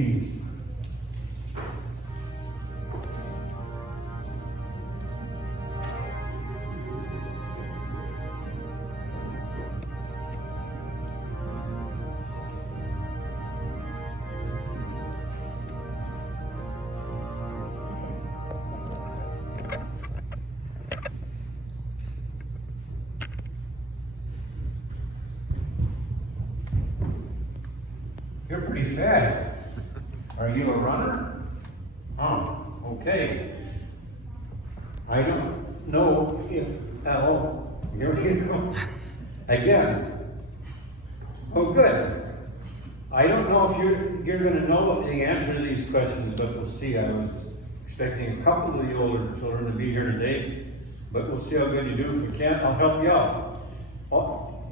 peas. You're pretty fast. Are you a runner? Oh, okay. I don't know if, here we go. Again. Oh, good. I don't know if you're going to know the answer to these questions, but we'll see. I was expecting a couple of the older children to be here today, but we'll see how good you do. If you can't, I'll help you out.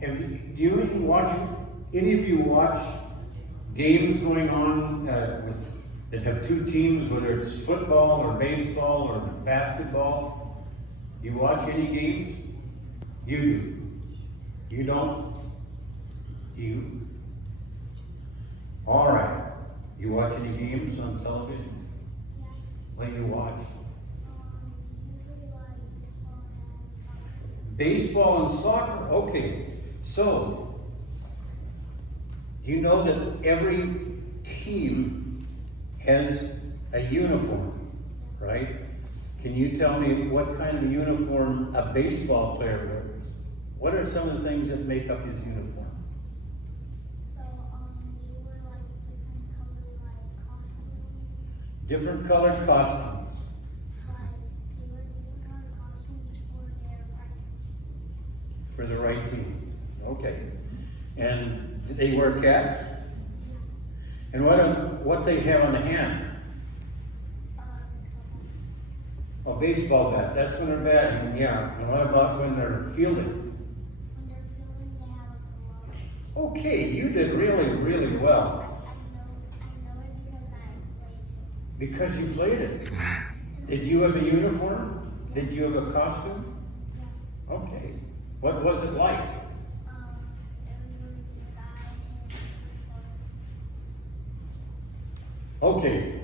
Do you even watch, any of you watch games going on that have two teams, whether it's football or baseball or basketball? You watch any games? You do. You don't? You? All right. You watch any games on television? What do you watch? Baseball and soccer? Okay. So, you know that every team has a uniform, right? Can you tell me what kind of uniform a baseball player wears? What are some of the things that make up his uniform? So, they wear like Different colored costumes. Like, they wear different colored costumes For the right team. Okay. And they wear caps? And what they have on the hand? A baseball bat. That's when they're batting, yeah. And what about when they're fielding? When they're filming, they have a glove. Okay, you did really, really well. I know it Because you played it. Did you have a uniform? Did you have a costume? Yeah. Okay. What was it like? Okay.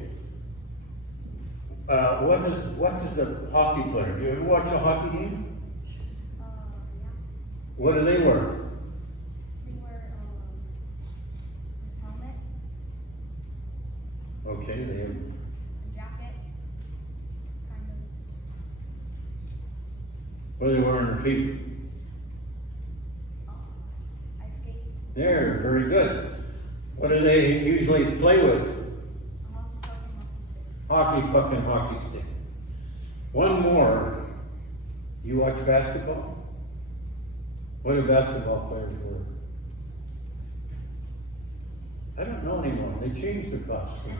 What does a hockey player? Do you ever watch a hockey game? Yeah. What do they wear? They wear this helmet, Okay, they have. a jacket, kind of. What do they wear on their feet? Ice skates, There, very good. What do they usually play with? a hockey puck and hockey stick. Hockey puck and hockey stick. One more. You watch basketball? What do basketball players wear? I don't know anymore. They changed the costume.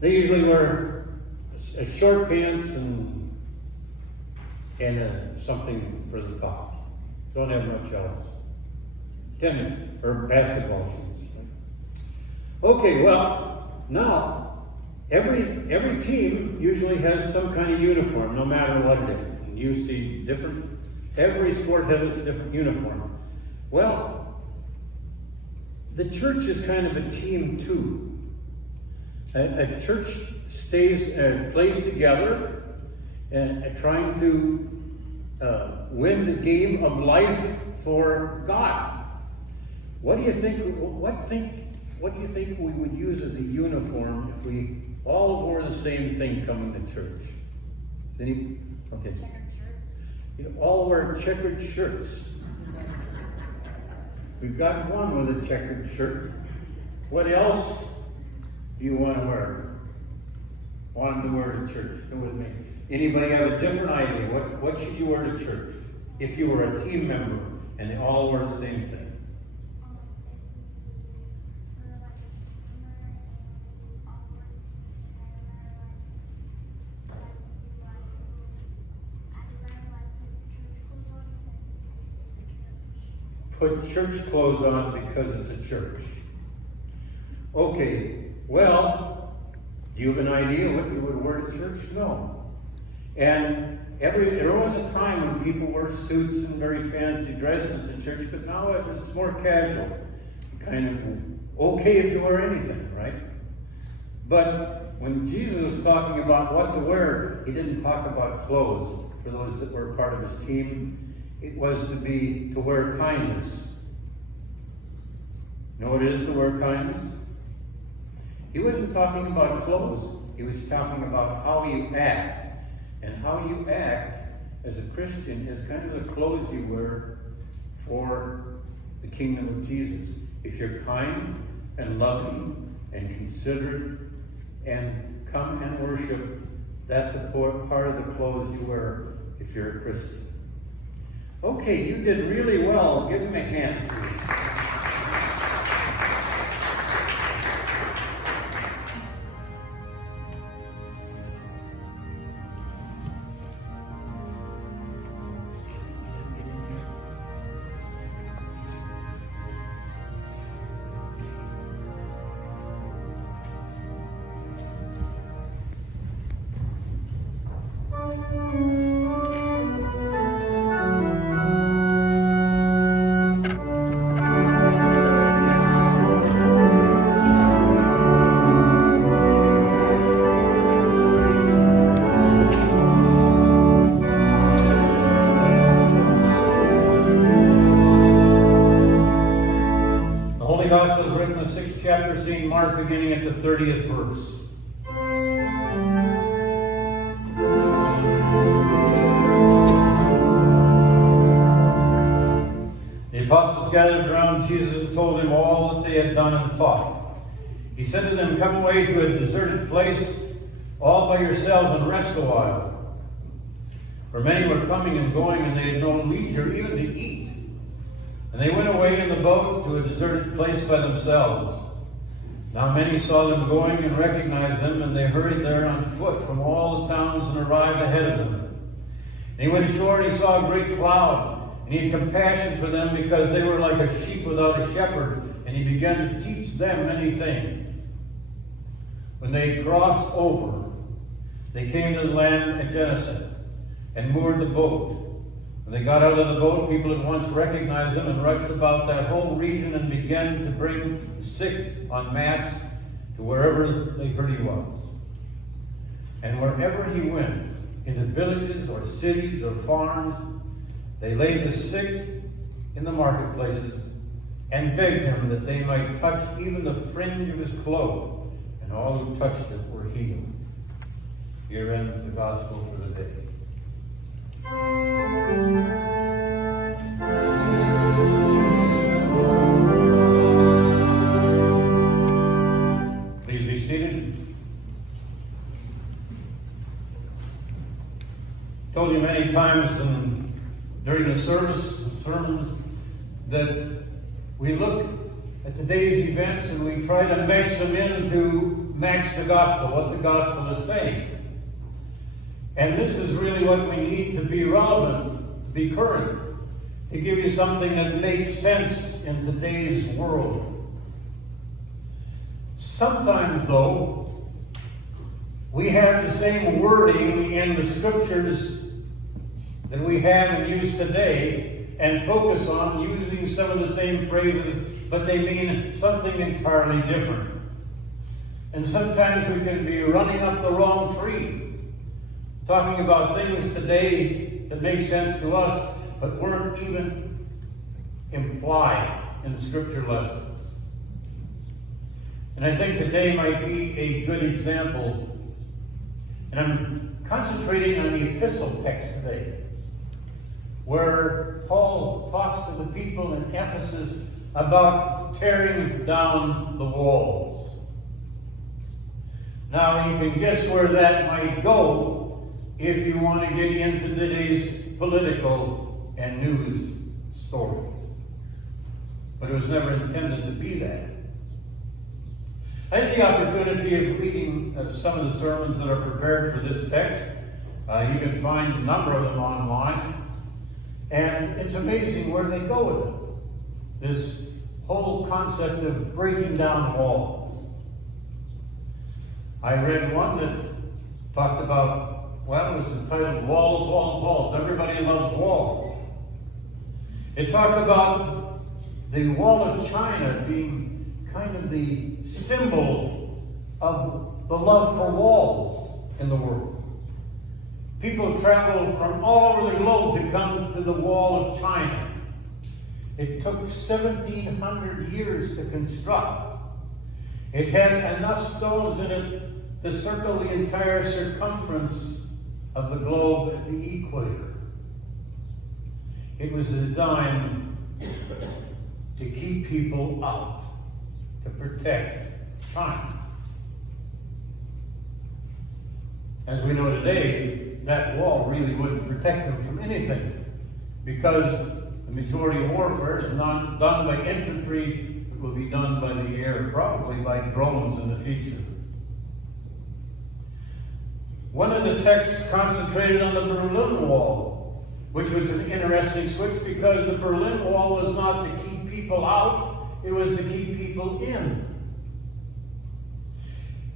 They usually wear short pants and something for the top. Don't have much else. Tennis or basketball shoes. Okay, well, now every team usually has some kind of uniform, no matter what it is. And you see every sport has its different uniform. Well, the church is kind of a team too. A church plays together and trying to win the game of life for God. What do you think? What do you think we would use as a uniform if we all wore the same thing coming to church? Okay. Checkered shirts. You all wear checkered shirts. We've got one with a checkered shirt. What else do you want to wear? Want to wear to church? Go with me. Anybody have a different idea? What should you wear to church? If you were a team member and they all wear the same thing. Put church clothes on because it's a church. Okay, well, do you have an idea what you would wear to church? No. And There was a time when people wore suits and very fancy dresses in church, but now it's more casual. Kind of okay if you wear anything, right? But when Jesus was talking about what to wear, he didn't talk about clothes. For those that were part of his team, it was to wear kindness. You know what it is to wear kindness? He wasn't talking about clothes. He was talking about how you act. And how you act as a Christian is kind of the clothes you wear for the kingdom of Jesus. If you're kind and loving and considerate and come and worship, that's a part of the clothes you wear if you're a Christian. Okay, you did really well. Give him a hand, please. Seeing Mark beginning at the 30th verse. The apostles gathered around Jesus and told him all that they had done and taught. He said to them, "Come away to a deserted place, all by yourselves, and rest a while." For many were coming and going, and they had no leisure even to eat. And they went away in the boat to a deserted place by themselves. Now many saw them going and recognized them, and they hurried there on foot from all the towns and arrived ahead of them. And he went ashore and he saw a great cloud, and he had compassion for them because they were like a sheep without a shepherd, and he began to teach them many things. When they crossed over, they came to the land at Gennesaret and moored the boat. When they got out of the boat, people at once recognized them and rushed about that whole region and began to bring the sick on mats to wherever they heard he was. And wherever he went, into villages or cities or farms, they laid the sick in the marketplaces and begged him that they might touch even the fringe of his cloak, and all who touched it were healed. Here ends the gospel for the day. Please be seated. Told you many times during the sermons, that we look at today's events and we try to mesh them in to match the gospel, what the gospel is saying. And this is really what we need to be relevant, to be current, to give you something that makes sense in today's world. Sometimes, though, we have the same wording in the scriptures that we have and use today and focus on using some of the same phrases, but they mean something entirely different. And sometimes we can be running up the wrong tree, talking about things today that make sense to us, but weren't even implied in the scripture lessons. And I think today might be a good example. And I'm concentrating on the epistle text today, where Paul talks to the people in Ephesus about tearing down the walls. Now you can guess where that might go if you want to get into today's political and news story. But it was never intended to be that. I had the opportunity of reading some of the sermons that are prepared for this text. You can find a number of them online. And it's amazing where they go with it. This whole concept of breaking down walls. I read one that talked about well, it was entitled Walls, Walls, Walls. Everybody loves walls. It talked about the Wall of China being kind of the symbol of the love for walls in the world. People traveled from all over the globe to come to the Wall of China. It took 1,700 years to construct. It had enough stones in it to circle the entire circumference of the globe at the equator. It was designed to keep people out, to protect China. As we know today, that wall really wouldn't protect them from anything, because the majority of warfare is not done by infantry. It will be done by the air, probably by drones in the future. One of the texts concentrated on the Berlin Wall, which was an interesting switch because the Berlin Wall was not to keep people out, it was to keep people in.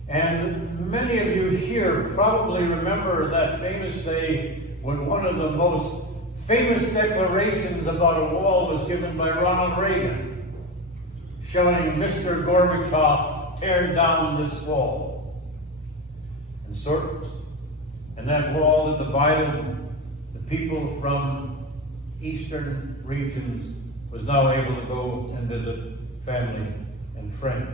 And many of you here probably remember that famous day when one of the most famous declarations about a wall was given by Ronald Reagan, shouting, "Mr. Gorbachev, tear down this wall." And that wall that divided the people from eastern regions was now able to go and visit family and friends.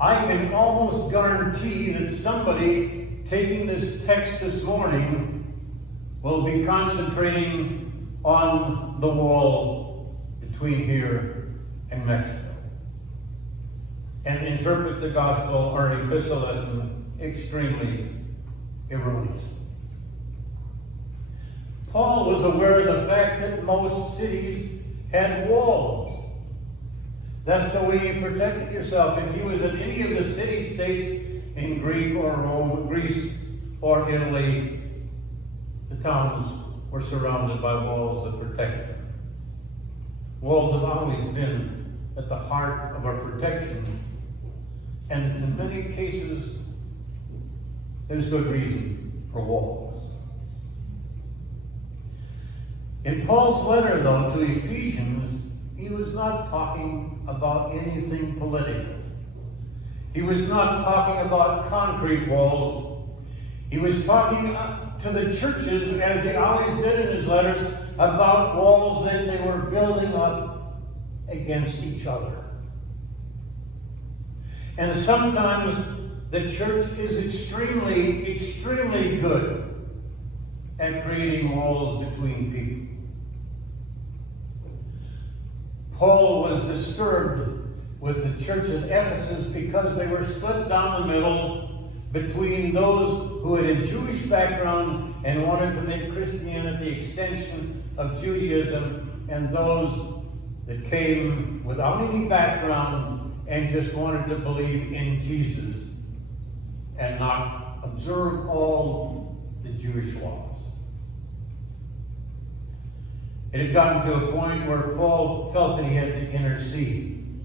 I can almost guarantee that somebody taking this text this morning will be concentrating on the wall between here and Mexico and interpret the gospel or epistle lesson extremely erroneously. Paul was aware of the fact that most cities had walls. That's the way you protected yourself. If you was in any of the city-states in Greece or Italy, the towns were surrounded by walls that protected them. Walls have always been at the heart of our protection, and in many cases, there's good reason for walls. In Paul's letter, though, to Ephesians, he was not talking about anything political. He was not talking about concrete walls. He was talking to the churches, as he always did in his letters, about walls that they were building up against each other. And sometimes the church is extremely, extremely good at creating walls between people. Paul was disturbed with the church at Ephesus because they were split down the middle between those who had a Jewish background and wanted to make Christianity extension of Judaism, and those that came without any background and just wanted to believe in Jesus and not observe all the Jewish laws. It had gotten to a point where Paul felt that he had to intercede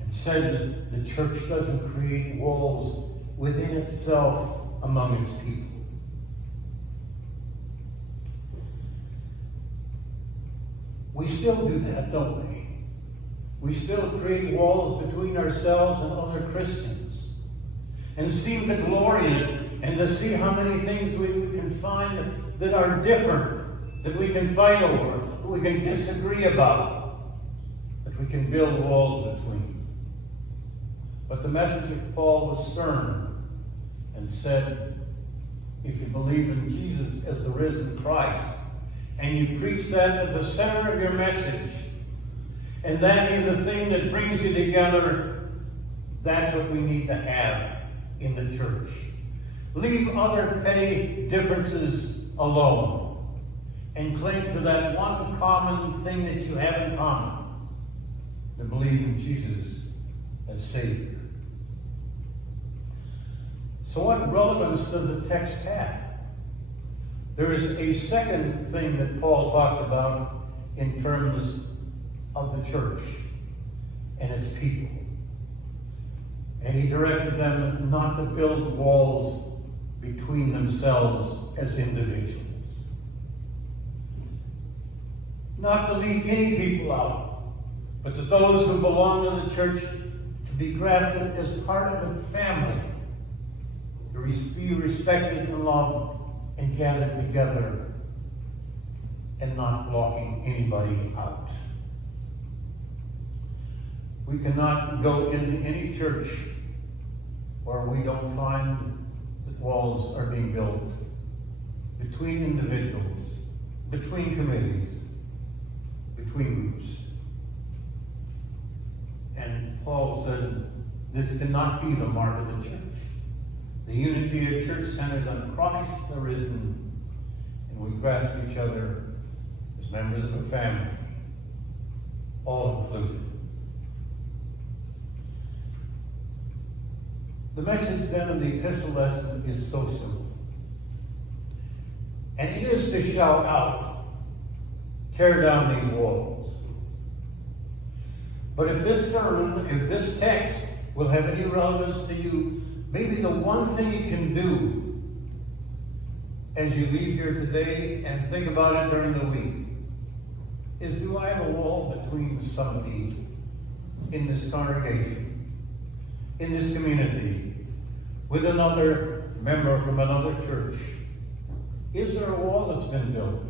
and said that the church doesn't create walls within itself among its people. We still do that, don't we? We still create walls between ourselves and other Christians and seem to glory in it and to see how many things we can find that are different, that we can fight over, that we can disagree about, that we can build walls between. But the message of Paul was stern and said, if you believe in Jesus as the risen Christ, and you preach that at the center of your message, and that is the thing that brings you together, that's what we need to have in the church. Leave other petty differences alone and cling to that one common thing that you have in common, to believe in Jesus as Savior. So what relevance does the text have? There is a second thing that Paul talked about in terms of the church and its people. And he directed them not to build walls between themselves as individuals. Not to leave any people out, but to those who belong to the church to be grafted as part of the family, to be respected and loved and gathered together and not blocking anybody out. We cannot go into any church where we don't find that walls are being built between individuals, between committees, between groups. And Paul said, this cannot be the mark of the church. The unity of church centers on Christ the risen, and we grasp each other as members of a family, all included. The message then of the epistle lesson is so simple. And it is to shout out, tear down these walls. But if this sermon, if this text will have any relevance to you, maybe the one thing you can do as you leave here today and think about it during the week is, do I have a wall between somebody in this congregation, in this community, with another member from another church? Is there a wall that's been built?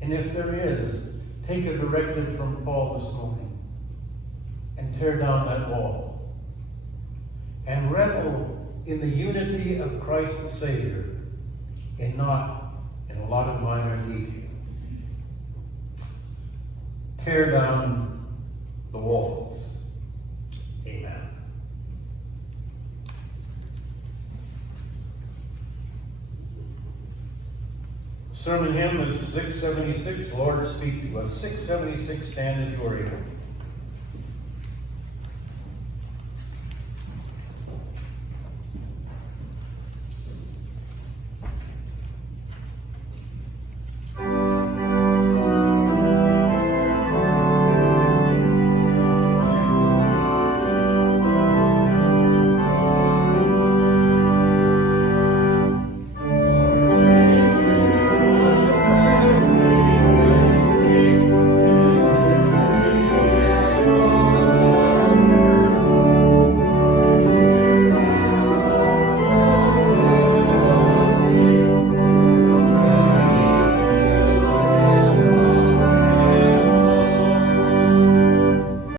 And if there is, take a directive from Paul this morning and tear down that wall. And revel in the unity of Christ the Savior, and not in a lot of minor details. Tear down the walls. Amen. Sermon hymn is 676, Lord Speak to Us. 676, stand as you are able.